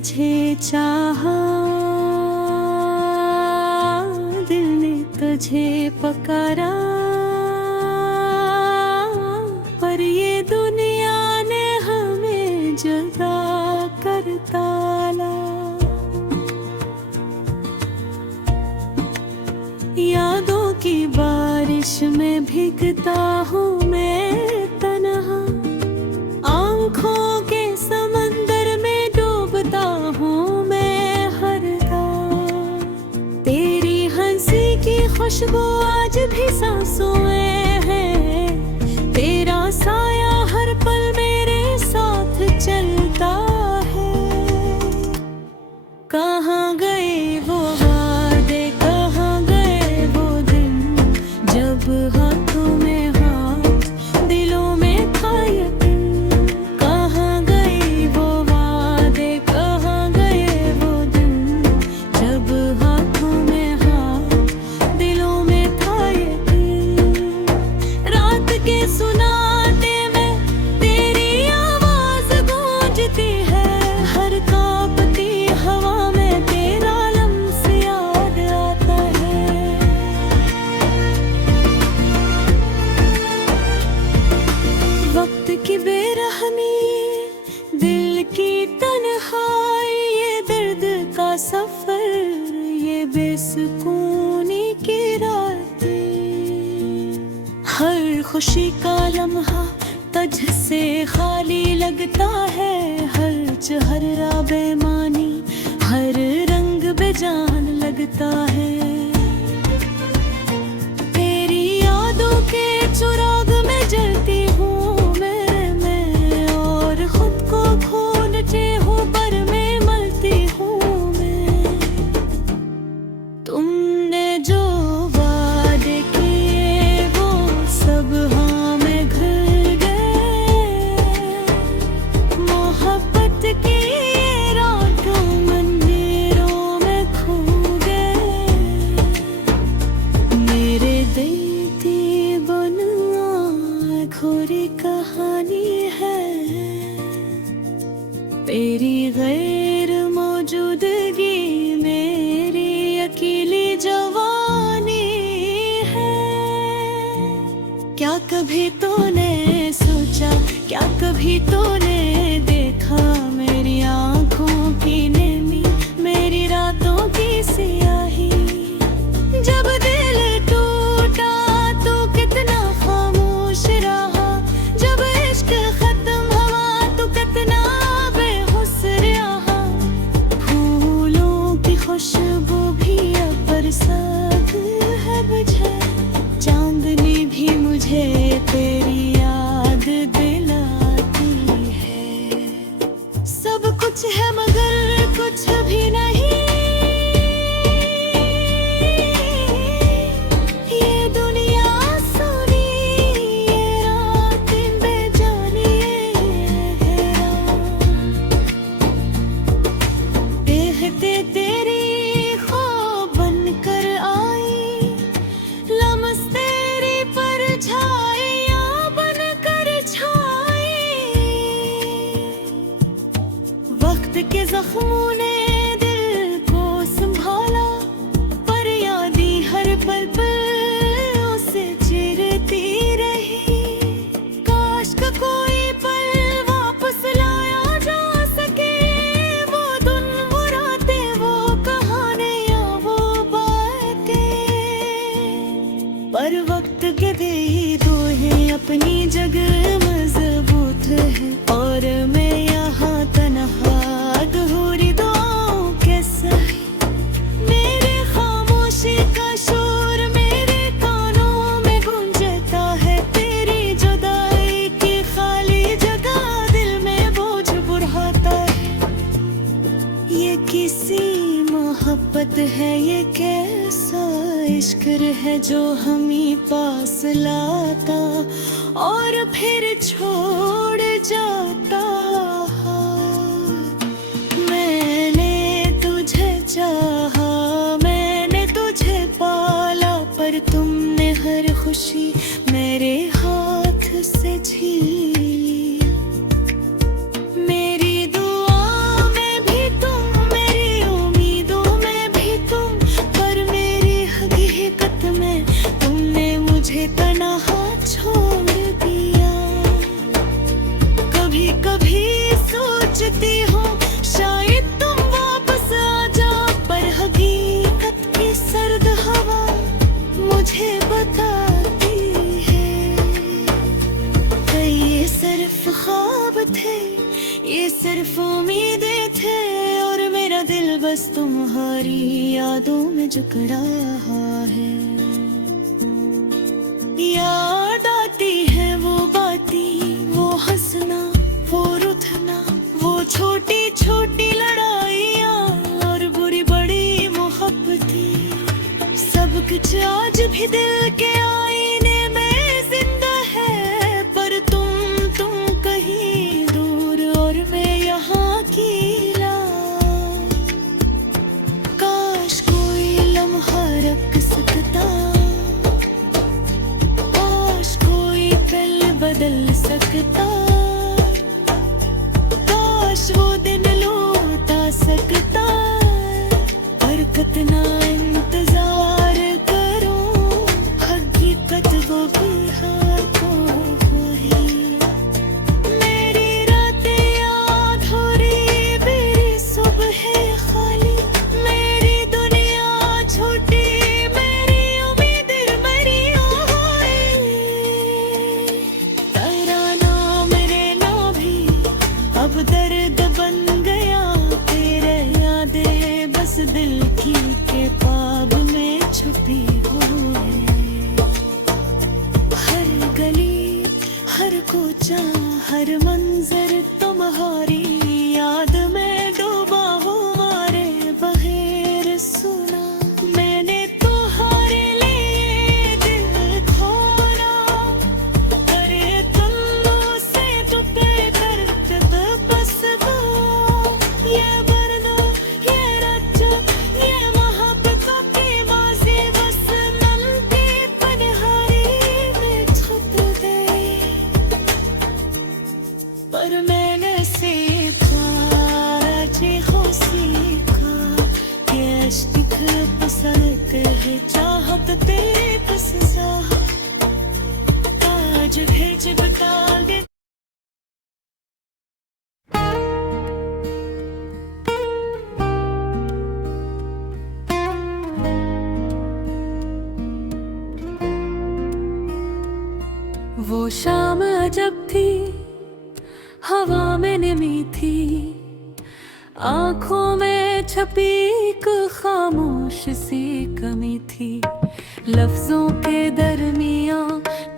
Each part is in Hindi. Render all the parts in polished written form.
तुझे चाहा, दिल ने तुझे पुकारा, पर ये दुनिया ने हमें जुदा कर डाला। यादों की बारिश में भीगता हूँ मैं तन्हा, आँखों के समंदर में डूबता हूँ मैं हर रात। तेरी हंसी की खुशबू आज भी सांसों में है, तेरा साया हर पल मेरे साथ चलता है। कहाँ गए वो वादे, कहाँ गए वो दिन, जब हाथों में हाथ दिलों में था यकीन। कहाँ गए वो वादे, कहाँ गए वो दिन, जब हाथों में हाथ दिलों में था यकीन। रात के सुनाते में तेरी आवाज गूंजती है, हर कांपती हवा में तेरा लम्स याद आता है। वक्त की बेरहमी, दिल की तन्हाई, ये दर्द का सफर, ये बेसुकूनी की रातें। हर खुशी का लम्हा तुझ से खाली लगता है, हर चेहरा बेमानी, हर रंग बेजान लगता है। तेरी यादों के चुराग में जलती हूँ मैं, और खुद को ढूंढती हूँ पर मैं मलती हूँ मैं। तुमने जो वादे किए वो सब हाँ में घुल गए, मोहब्बत की रातों मंदिरों में खो गए। मेरे देती बनुआ खोरी कहानी है, तेरी गैर मौजूदगी मेरी अकेली जवानी है। क्या कभी तूने सोचा, क्या कभी तूने देखा, मेरी आँखों की नेमी, मेरी रातों की सियाही। जब दिल टूटा तो कितना खामोश रहा, जब इश्क खत्म हुआ तो कितना बेहोश रहा। फूलों की खुशबू भी अब बरसात है बुझे, चांदनी भी मुझे तेरी याद दिलाती है। सब कुछ है मगर कुछ भी नहीं, ये दुनिया सुनी, ये रातें बेजानी, ये घेरा। देखते तेरी ख्वाब बनकर आई, लम्स तेरी परछाइयाँ बनकर छाई। वक्त के जख्मों ने दिल को संभाला, पर यादें हर पल पल उसे चीरती रही। काश का कोई पल वापस लाया जा सके, वो दिन, वो रातें, वो कहानियाँ, वो बातें। पर वक्त के दे दो हैं अपनी जगह मजबूत है, और मैं यहाँ तन्हा अधूरी दुआओं के सही। मेरे खामोशी का शोर मेरे कानों में गूंजता है, तेरी जुदाई की खाली जगह दिल में बोझ बढ़ाता है। ये किसी मोहब्बत है, ये कैसा इश्क है जो हमें पास लाता और फिर छोड़ जाता। मैंने तुझे चाहा, मैंने तुझे पाला, पर तुमने हर खुशी मेरे हाथ से छीन ली। मेरी दुआ में भी तुम सिर्फ उम्मीदें थे और मेरा दिल बस तुम्हारी यादों में जकड़ा रहा है। याद आती है वो बातें, वो हंसना, वो रुठना, वो छोटी छोटी लड़ाइयाँ और बुरी बड़ी मोहब्बतें। सब कुछ आज भी दिल के आईने में जिंदा है, पर तुम कहीं दूर और मैं यहाँ की रात। काश कोई लम्हा रख सकता, काश कोई पल बदल सकता, काश वो दिन लौटा सकता। पर कितना इंतजार करूं, हकीकत वो भी हाथों वही। मेरी रातें याद हो रही, मेरी सुबह खाली, मेरी दुनिया छोटी, मेरी उम्मीदें मरी हुई। तेरा नाम रहना भी अब दर्द बन गया, तेरे यादें बस दिल की के पाब में छुपी हुई। हर गली, हर कोचा, हर मंजर तुम्हारी याद में डूबा हूँ। मारे बहेर सुना मैंने तुम्हारे लिए दिल खोला, करे तुम से टूटे करते बस वो। ये वरना, ये रच, ये मोहब्बतों की बाजी बस नमती तन्हाई में छुप गई। पर मैंने सीखा, जी हो सीखा, कि इश्क पसंद है चाहत तेरे पसंद। आज भेज बता दे। वो शाम अजब थी, हवा में नमी थी, आंखों में छपी एक खामोश सी कमी थी। लफ्जों के दरमियां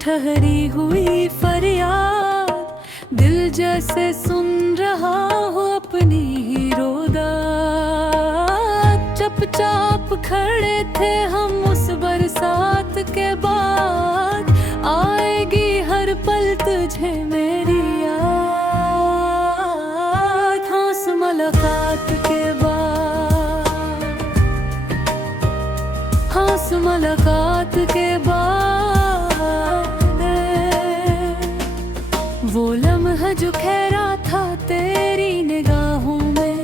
ठहरी हुई फरियाद, दिल जैसे सुन रहा हो अपनी ही रोदात। चुपचाप खड़े थे हम उस बरसात के बाद, आएगी हर पल तुझे मेरी याद। हाँस मुलाकात के बाद, हाँस मुलाकात के बाद, वो लम्हा जो ठहरा था तेरी निगाहों में,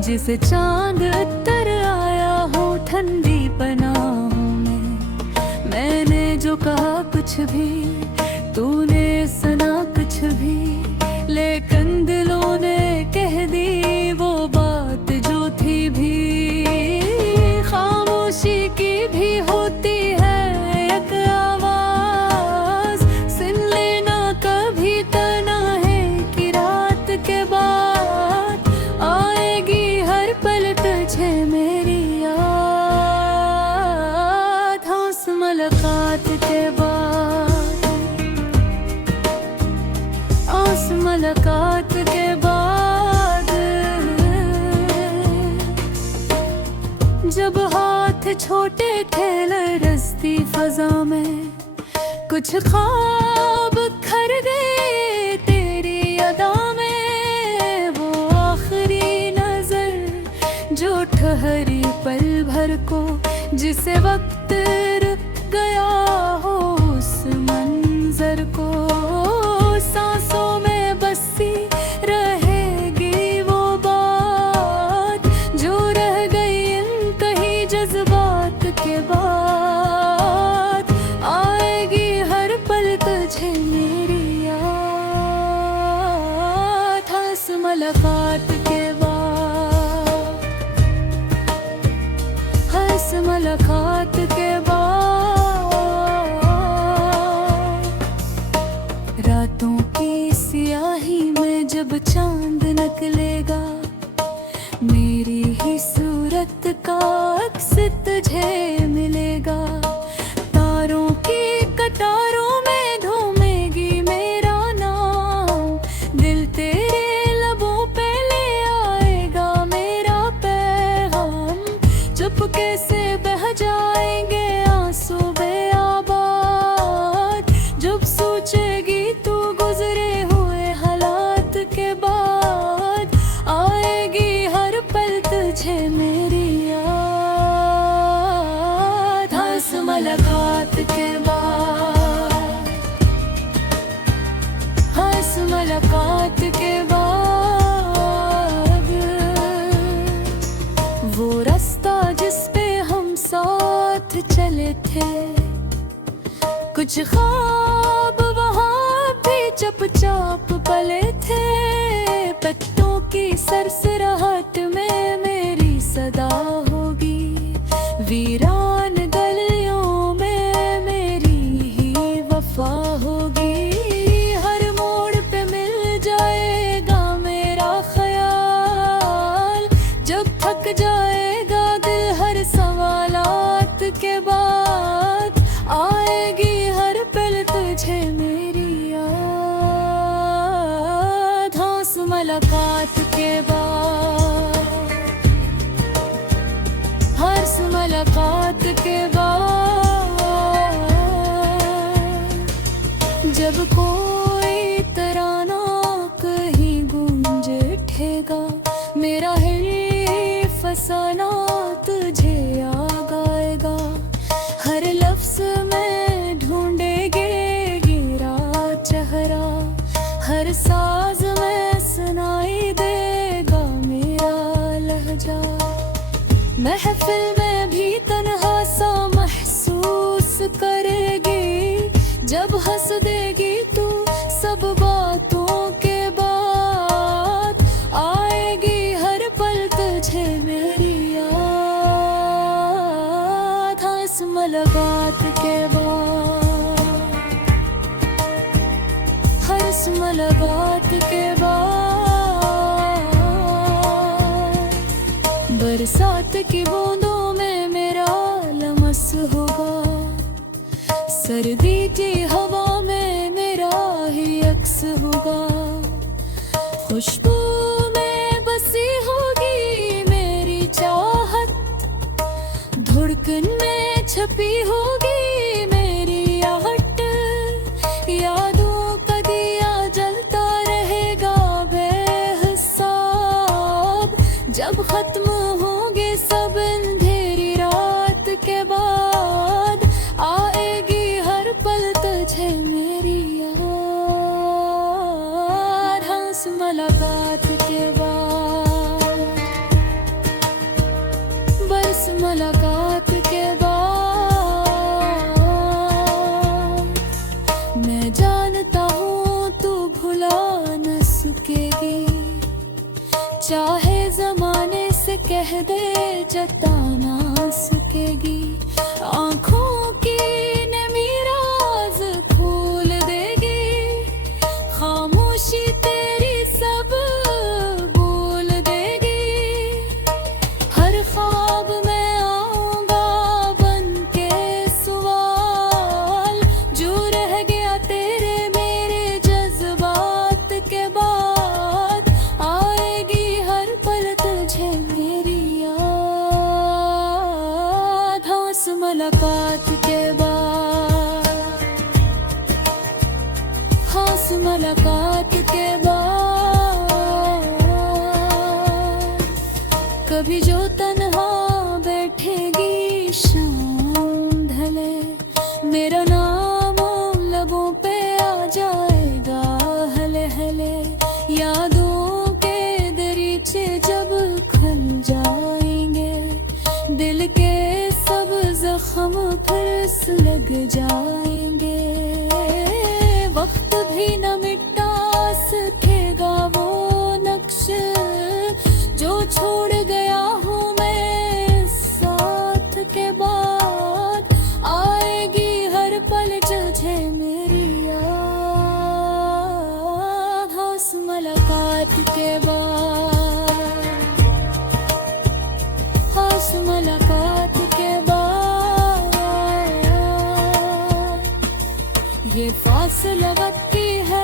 जिसे चांद उतर आया हो ठंडी पनाहों में। मैंने जो कहा कुछ भी, तूने सुना कुछ भी, लेकिन दिलों ने कह दी वो बात जो थी भी। खामोशी की भी होती है एक आवाज, सुन लेना कभी तना है कि रात के बाद आएगी हर पल तुझे मेरी याद। हाँस मुलाकात के बाद, हाँस मुलाकात के बाद, जब हाथ छोटे थे लरसती फजा में, कुछ ख्वाब खर गए तेरी अदा में। वो आखिरी नजर जो ठहरी पल भर को, जिसे वक्त रुक गया हो उस मंजर को। सांसों में बसी रहेगी वो बात, जो रह गई इन कहीं जज्बात के बाद। आएगी हर पल तुझे मेरी याद। हाँस मुलाकात के बाद, हाँस मुलाकात के बाद। मुलाकात के बाद, हर मुलाकात के बाद वो रास्ता जिस पे हम साथ चले थे, कुछ ख्वाब वहाँ भी चुपचाप पले थे। पत्तों की सरसराहट में मेरी सदा होगी, वीरान गलियों में मेरी ही वफा होगी। हर मोड़ पे मिल जाएगा मेरा ख्याल, जब थक जाएगा दिल हर सवालात के बाद, आएगी हर पल तुझे मेरी याद। हाँ, मुलाकात के बाद, हर मुलाकात के बाद, जब कोई तराना कहीं गूंज उठेगा, मेरा है फसाना तुझे याद आएगा। हर लफ्ज में ढूंढेगे गिरा चेहरा, हर साज में सुनाई देगा मेरा लहजा। महफिल में भी तन्हा सा महसूस करेगी, जब हंस देगी तू सब बातों के बाद, आएगी हर पल तुझे मेरी याद। हाँ, इस मुलाकात के बाद, हर इस मुलाकात के बाद, बरसात की बूंदों में मेरा लमस होगा, सर्दी की हवा में मेरा ही अक्स होगा। खुशबू में बसी होगी मेरी चाहत, धड़कन में छपी होगी मेरी आहट। यादों का दिया जलता रहेगा बेहिसाब, जब खत्म होंगे सब अंधेरी रात के बाद, आएगी हर पल तुझे मेरी याद। हाँ, इस मुलाकात के बाद, बस मुलाकात के बाद, मैं जानता हूँ तू भुला न सकेगी, चाहे जमाने से कह दे जता ना सकेगी। आँखों की नमी राज खोल देगी, खामोशी तेरी सब बोल देगी। हर ख्वाब में आऊंगा बन के सवाल, जो रह गया तेरे मेरे जज्बात के बाद, आएगी हर पल तुझे मेरी याद। हाँ, इस मुलाकात के बाद, हाँ, इस मुलाकात के बाद, कभी जो तन्हा बैठेगी शाम ढले, मेरा नाम लबों पे आ जाएगा हले हले। यादों के दरीचे जब खुल जाएंगे, दिल के सब जख्म फिर से लग जाएंगे। वक्त भी न मिटा सकेगा वो नक्श, जो छोड़ गया हूँ मैं साथ के बाद, आएगी हर पल तुझे मेरी याद। हाँ, इस मुलाकात के बाद, हाँ, इस मुलाकात के बाद, ये फासला वक्त की है।